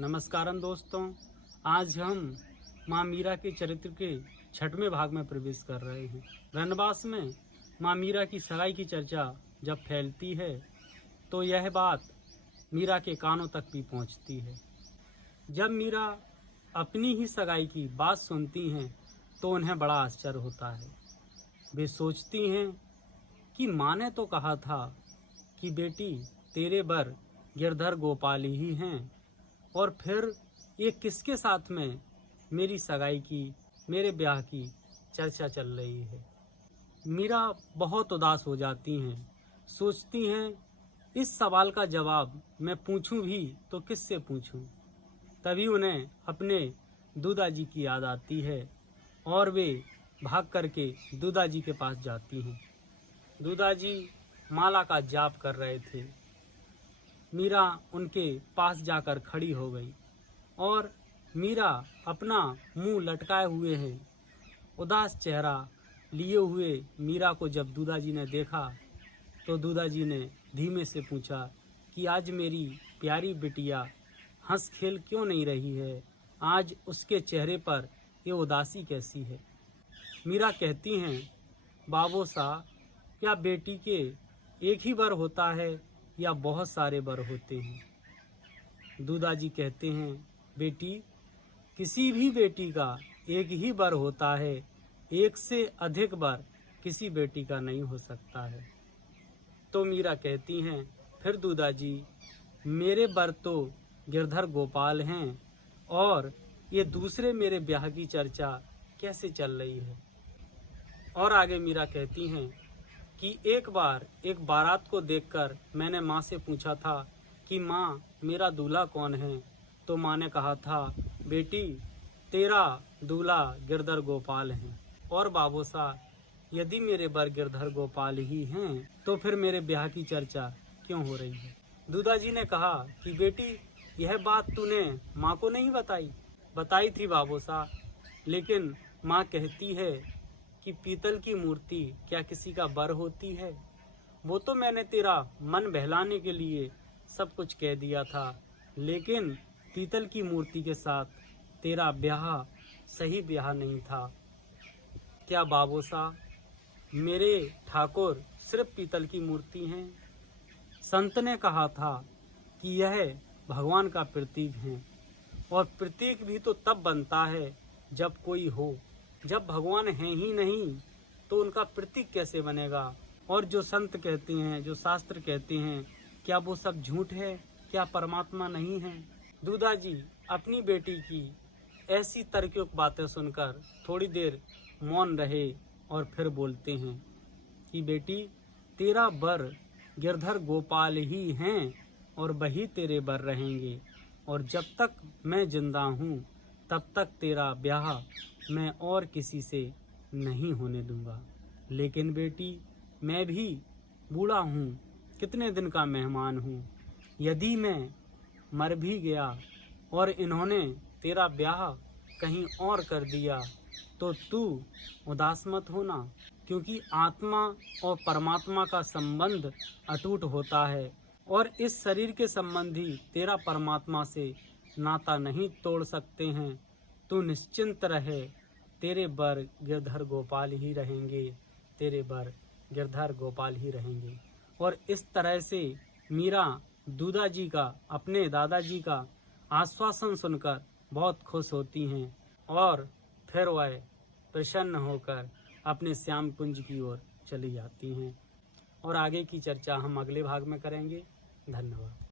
नमस्कारम दोस्तों, आज हम माँ मीरा के चरित्र के 6वें भाग में प्रवेश कर रहे हैं। वनवास में माँ मीरा की सगाई की चर्चा जब फैलती है तो यह बात मीरा के कानों तक भी पहुंचती है। जब मीरा अपनी ही सगाई की बात सुनती हैं तो उन्हें बड़ा आश्चर्य होता है। वे सोचती हैं कि माँ ने तो कहा था कि बेटी तेरे बर गिरधर गोपाल ही हैं, और फिर ये किसके साथ में मेरी सगाई की, मेरे ब्याह की चर्चा चल रही है। मीरा बहुत उदास हो जाती हैं, सोचती हैं इस सवाल का जवाब मैं पूछूं भी तो किससे पूछूं। तभी उन्हें अपने दूदाजी की याद आती है और वे भाग करके दूदाजी के पास जाती हैं। दूदाजी माला का जाप कर रहे थे। मीरा उनके पास जाकर खड़ी हो गई और मीरा अपना मुंह लटकाए हुए है, उदास चेहरा लिए हुए मीरा को जब दूदाजी ने देखा तो दूदाजी ने धीमे से पूछा कि आज मेरी प्यारी बिटिया हंस खेल क्यों नहीं रही है, आज उसके चेहरे पर ये उदासी कैसी है। मीरा कहती हैं, बाबू साहब, क्या बेटी के एक ही बर होता है या बहुत सारे बर होते हैं। दूदाजी कहते हैं, बेटी किसी भी बेटी का एक ही बर होता है, एक से अधिक बर किसी बेटी का नहीं हो सकता है। तो मीरा कहती हैं, फिर दूदाजी मेरे बर तो गिरधर गोपाल हैं और ये दूसरे मेरे ब्याह की चर्चा कैसे चल रही है। और आगे मीरा कहती हैं कि एक बार एक बारात को देखकर मैंने माँ से पूछा था कि माँ मेरा दूल्हा कौन है, तो माँ ने कहा था बेटी तेरा दूल्हा गिरधर गोपाल है। और बाबू साहब यदि मेरे बर गिरधर गोपाल ही हैं तो फिर मेरे ब्याह की चर्चा क्यों हो रही है। दूदाजी ने कहा कि बेटी यह बात तूने माँ को नहीं बताई थी बाबू साहब, लेकिन माँ कहती है कि पीतल की मूर्ति क्या किसी का बर होती है। वो तो मैंने तेरा मन बहलाने के लिए सब कुछ कह दिया था, लेकिन पीतल की मूर्ति के साथ तेरा ब्याह सही ब्याह नहीं था। क्या बाबू साहब मेरे ठाकुर सिर्फ पीतल की मूर्ति हैं। संत ने कहा था कि यह भगवान का प्रतीक है, और प्रतीक भी तो तब बनता है जब कोई हो। जब भगवान है ही नहीं तो उनका प्रतीक कैसे बनेगा। और जो संत कहते हैं, जो शास्त्र कहते हैं, क्या वो सब झूठ है, क्या परमात्मा नहीं है। दूदाजी अपनी बेटी की ऐसी तर्कयुक्त बातें सुनकर थोड़ी देर मौन रहे और फिर बोलते हैं कि बेटी तेरा बर गिरधर गोपाल ही हैं और वही तेरे बर रहेंगे, और जब तक मैं जिंदा हूँ तब तक तेरा ब्याह मैं और किसी से नहीं होने दूंगा। लेकिन बेटी मैं भी बूढ़ा हूँ, कितने दिन का मेहमान हूँ। यदि मैं मर भी गया और इन्होंने तेरा ब्याह कहीं और कर दिया तो तू उदास मत होना, क्योंकि आत्मा और परमात्मा का संबंध अटूट होता है, और इस शरीर के संबंधी तेरा परमात्मा से नाता नहीं तोड़ सकते हैं। तू निश्चिंत रहे, तेरे बर गिरधर गोपाल ही रहेंगे, तेरे बर गिरधर गोपाल ही रहेंगे। और इस तरह से मीरा दूदाजी का, अपने दादाजी का आश्वासन सुनकर बहुत खुश होती हैं और फिर वह प्रसन्न होकर अपने श्याम कुंज की ओर चली जाती हैं। और आगे की चर्चा हम अगले भाग में करेंगे। धन्यवाद।